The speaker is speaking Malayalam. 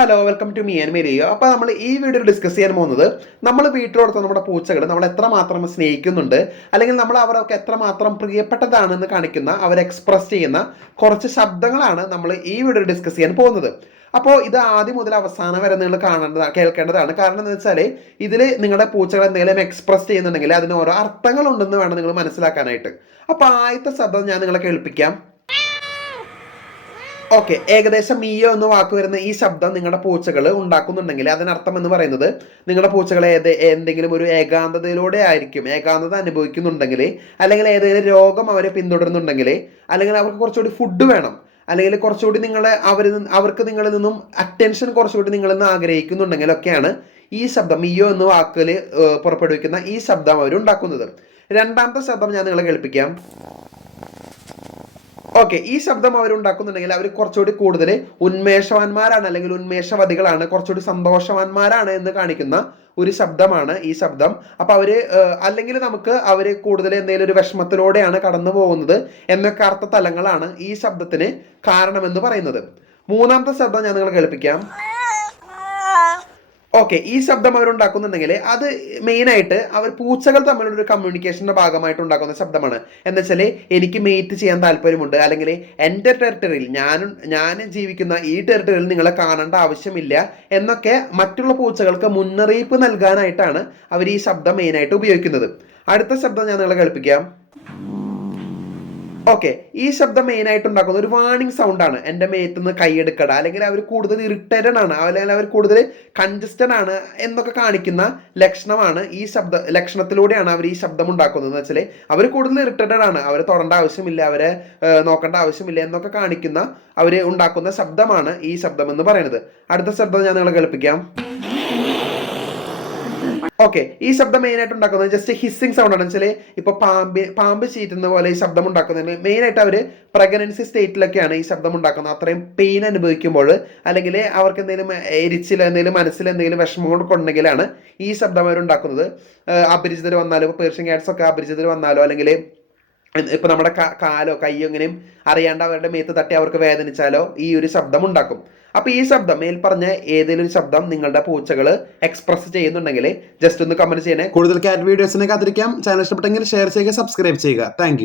Hello welcome to me and മേരിയോ അപ്പോൾ നമ്മൾ ഈ വീഡിയോ ഡിസ്കസ് ചെയ്യാൻ പോകുന്നത് നമ്മൾ വീട്ടിലോടത്ത് നമ്മുടെ പൂച്ചകൾ നമ്മൾ എത്രമാത്രം സ്നേഹിക്കുന്നുണ്ട് അല്ലെങ്കിൽ നമ്മൾ അവർക്ക് എത്രമാത്രം പ്രിയപ്പെട്ടതാണെന്ന് കാണിക്കുന്ന അവർ എക്സ്പ്രസ് ചെയ്യുന്ന കുറച്ച് ശബ്ദങ്ങളാണ് നമ്മൾ ഈ വീഡിയോ ഡിസ്കസ് ചെയ്യാൻ പോകുന്നത്. അപ്പോൾ ഇത് ആദ്യം മുതൽ അവസാനം വരെ നിങ്ങൾ കാണേണ്ടതാണ് കേൾക്കേണ്ടതാണ്. കാരണം എന്താ വെച്ചാൽ ഇതിൽ നിങ്ങളുടെ പൂച്ചകൾ എന്തെങ്കിലും എക്സ്പ്രസ് ചെയ്യുന്നുണ്ടെങ്കിൽ അതിന് ഓരോ അർത്ഥങ്ങളുണ്ടെന്ന് വേണം നിങ്ങൾ മനസ്സിലാക്കാനായിട്ട്. അപ്പോൾ ആദ്യത്തെ ശബ്ദം ഞാൻ നിങ്ങളെ കേൾപ്പിക്കാം. ഓക്കെ ഏകദേശം മിയോ എന്ന് വാക്ക് വരുന്ന ഈ ശബ്ദം നിങ്ങളുടെ പൂച്ചകൾ ഉണ്ടാക്കുന്നുണ്ടെങ്കിൽ അതിനർത്ഥം എന്ന് പറയുന്നത് നിങ്ങളുടെ പൂച്ചകൾ ഏത് എന്തെങ്കിലും ഒരു ഏകാന്തതയിലൂടെ ആയിരിക്കും ഏകാന്തത അനുഭവിക്കുന്നുണ്ടെങ്കിൽ അല്ലെങ്കിൽ ഏതെങ്കിലും രോഗം അവരെ പിന്തുടരുന്നുണ്ടെങ്കിൽ അല്ലെങ്കിൽ അവർക്ക് കുറച്ചുകൂടി ഫുഡ് വേണം അല്ലെങ്കിൽ കുറച്ചുകൂടി നിങ്ങളെ അവർ അവർക്ക് നിങ്ങളിൽ നിന്നും അറ്റൻഷൻ കുറച്ചുകൂടി നിങ്ങളിൽ നിന്ന് ആഗ്രഹിക്കുന്നുണ്ടെങ്കിലൊക്കെയാണ് ഈ ശബ്ദം മിയോ എന്ന വാക്കിൽ പുറപ്പെടുവിക്കുന്ന ഈ ശബ്ദം അവർ ഉണ്ടാക്കുന്നത്. രണ്ടാമത്തെ ശബ്ദം ഞാൻ നിങ്ങളെ കേൾപ്പിക്കാം. ഓക്കെ ഈ ശബ്ദം അവർ ഉണ്ടാക്കുന്നുണ്ടെങ്കിൽ അവർ കുറച്ചുകൂടി കൂടുതൽ ഉന്മേഷവാന്മാരാണ് അല്ലെങ്കിൽ ഉന്മേഷവതികളാണ് കുറച്ചുകൂടി സന്തോഷവാന്മാരാണ് എന്ന് കാണിക്കുന്ന ഒരു ശബ്ദമാണ് ഈ ശബ്ദം. അപ്പൊ അവർ അല്ലെങ്കിൽ നമുക്ക് അവർ കൂടുതൽ എന്തെങ്കിലും ഒരു വിഷമത്തിലൂടെയാണ് കടന്നു പോകുന്നത് എന്നൊക്കെ അർത്ഥ തലങ്ങളാണ് ഈ ശബ്ദത്തിന് കാരണമെന്ന് പറയുന്നത്. മൂന്നാമത്തെ ശബ്ദം ഞാൻ നിങ്ങൾ കേൾപ്പിക്കാം. ഓക്കെ ഈ ശബ്ദം അവരുണ്ടാക്കുന്നുണ്ടെങ്കിൽ അത് മെയിനായിട്ട് അവർ പൂച്ചകൾ തമ്മിലുള്ള ഒരു കമ്മ്യൂണിക്കേഷന്റെ ഭാഗമായിട്ട് ഉണ്ടാക്കുന്ന ശബ്ദമാണ്. എന്ന് വെച്ചാൽ എനിക്ക് മെയ്റ്റ് ചെയ്യാൻ താല്പര്യമുണ്ട്. അല്ലെങ്കിൽ എന്റെ ടെറിട്ടറിയിൽ ഞാനും ഞാൻ ജീവിക്കുന്ന ഈ ടെറിട്ടറിയിൽ നിങ്ങളെ കാണേണ്ട ആവശ്യമില്ല എന്നൊക്കെ മറ്റുള്ള പൂച്ചകൾക്ക് മുന്നറിയിപ്പ് നൽകാനായിട്ടാണ് അവർ ഈ ശബ്ദം മെയിനായിട്ട് ഉപയോഗിക്കുന്നത്. അടുത്ത ശബ്ദം ഞാൻ നിങ്ങളെ കേൾപ്പിക്കാം. ഓക്കെ ഈ ശബ്ദം മെയിൻ ആയിട്ട് ഉണ്ടാക്കുന്ന ഒരു വാണിംഗ് സൗണ്ട് ആണ്. എന്റെ നിന്ന് കൈയെടുക്കട അല്ലെങ്കിൽ അവർ കൂടുതൽ ഇറിറ്റേറ്റഡ് ആണ്. അല്ലെങ്കിൽ അവർ കൂടുതൽ കൺജസ്റ്റഡ് ആണ് എന്നൊക്കെ കാണിക്കുന്ന ലക്ഷണമാണ് ഈ ശബ്ദ ലക്ഷണത്തിലൂടെയാണ് അവർ ഈ ശബ്ദം ഉണ്ടാക്കുന്നത്. എന്ന് വെച്ചാൽ അവർ കൂടുതൽ ഇറിറ്റേറ്റഡ് ആണ്. അവരെ തൊടേണ്ട ആവശ്യമില്ല. അവരെ നോക്കേണ്ട ആവശ്യമില്ല എന്നൊക്കെ കാണിക്കുന്ന അവർ ഉണ്ടാക്കുന്ന ശബ്ദമാണ് ഈ ശബ്ദം എന്ന് പറയുന്നത്. അടുത്ത ശബ്ദം ഞാൻ നിങ്ങളെ കേൾപ്പിക്കാം. ഓക്കെ ഈ ശബ്ദം മെയിൻ ആയിട്ട് ഉണ്ടാക്കുന്നത് ജസ്റ്റ് ഹിസ്സിങ് സൗണ്ട് ആണ്. വെച്ചാൽ ഇപ്പൊ പാമ്പ് പാമ്പ് ചീറ്റുന്ന പോലെ ഈ ശബ്ദം ഉണ്ടാക്കുന്നതിന് മെയിൻ ആയിട്ട് അവർ പ്രഗ്നൻസി സ്റ്റേറ്റിലൊക്കെയാണ് ഈ ശബ്ദം ഉണ്ടാക്കുന്നത്. അത്രയും പെയിൻ അനുഭവിക്കുമ്പോൾ അല്ലെങ്കിൽ അവർക്ക് എന്തെങ്കിലും എരിച്ചിൽ എന്തെങ്കിലും മനസ്സിൽ എന്തെങ്കിലും വിഷമം കൊണ്ടെങ്കിലാണ് ഈ ശബ്ദം അവർ ഉണ്ടാക്കുന്നത്. അപരിചിതർ വന്നാലോ ഇപ്പോൾ പേർഷ്യൻ ക്യാറ്റ്സ് ഒക്കെ അപരിചിതർ വന്നാലോ അല്ലെങ്കിൽ ഇപ്പൊ നമ്മുടെ കാലോ കൈയോ എങ്ങനെയും അറിയാണ്ട് അവരുടെ മേത്ത് തട്ടി അവർക്ക് വേദനിച്ചാലോ ഈ ഒരു ശബ്ദം ഉണ്ടാക്കും. അപ്പൊ ഈ ശബ്ദം മേൽ പറഞ്ഞ ഏതെങ്കിലും ഒരു ശബ്ദം നിങ്ങളുടെ പൂച്ചകൾ എക്സ്പ്രസ് ചെയ്യുന്നുണ്ടെങ്കിൽ ജസ്റ്റ് ഒന്ന് കമന്റ് ചെയ്യണേ. കൂടുതൽ കാറ്റ് വീഡിയോസിനെ കാത്തിരിക്കാം. ചാനൽ ഇഷ്ടപ്പെട്ടെങ്കിൽ ഷെയർ ചെയ്യുക സബ്സ്ക്രൈബ് ചെയ്യുക. താങ്ക്